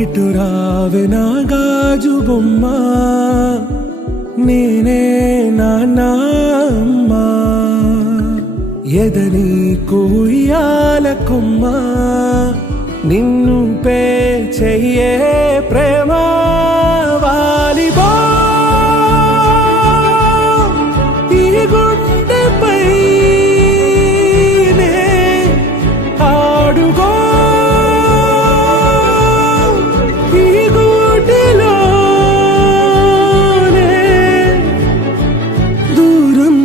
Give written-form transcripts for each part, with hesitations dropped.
ఇటు రావే నా గాజు బొమ్మ, నేనే నాన్న అమ్మా. ఎదని కుయ్యాల కొమ్మ, నిన్ను పే చెయ్యే ప్రేమ వాలిబో. ఈ గుండెపై నే ఆడుగో, ఈ గూటిలోనే దూరం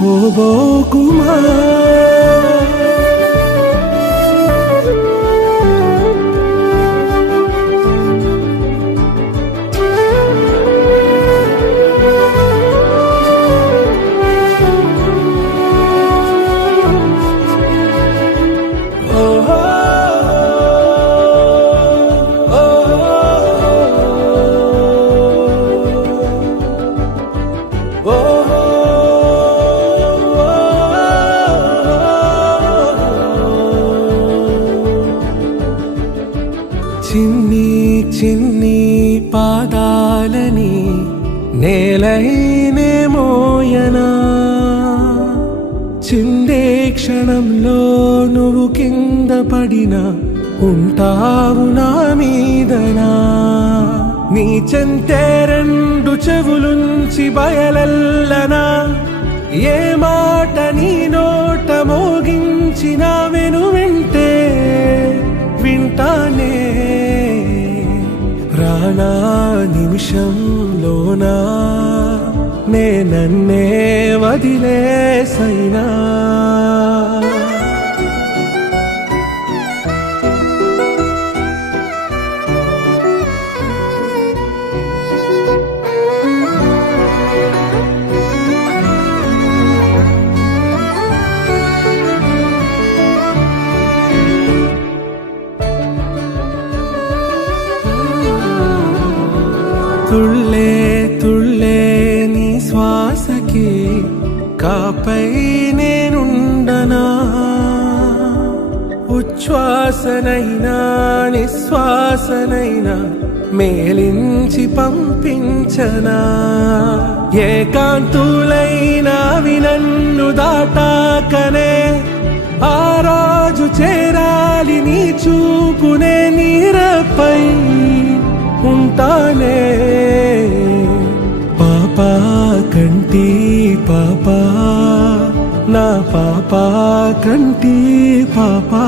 పోబోకుమా. చిన్ని చిన్ని పాదాలని నేలైనే మోయనా, చిందే క్షణంలో నువ్వు కింద పడినా ఉంటావు నా మీదనా. నీ చెంతే రెండు చెవులుంచి బయలెల్లనా, ఏ మాట నీ నోట మోగించిన వెను వింటే వింటానే. రానా నిమిషంలోనా నే నన్నే వదిలేసైనా. తుళ్ళే తుళ్ళే నీ శ్వాసకి కాపై నేనుండనా, ఉచ్ఛ్వాసనైనా నిశ్వాసనైనా మేలించి పంపించనా. ఏకాంతులైనవి నన్ను దాటాకనే ఆ రాజు చేరాలి నీ చూపునే నీరపై ఉంటానే. పాపా కంటి పాపా, నా పాపా కంటి పాపా.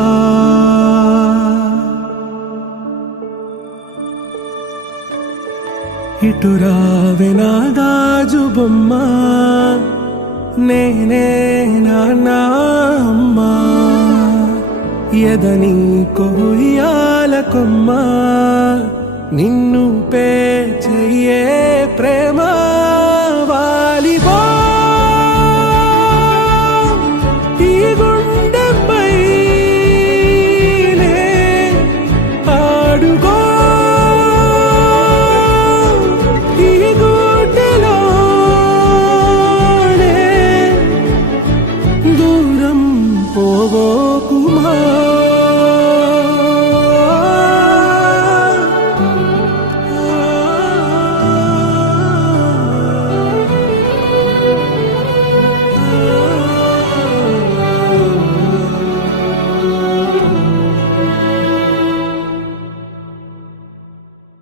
ఇటు రావే నా గాజు బొమ్మ, నేనే నాన్న అమ్మా. ఎదని కొయ్యాల కొమ్మ, నిన్ను పే చెయ్యే ప్రేమ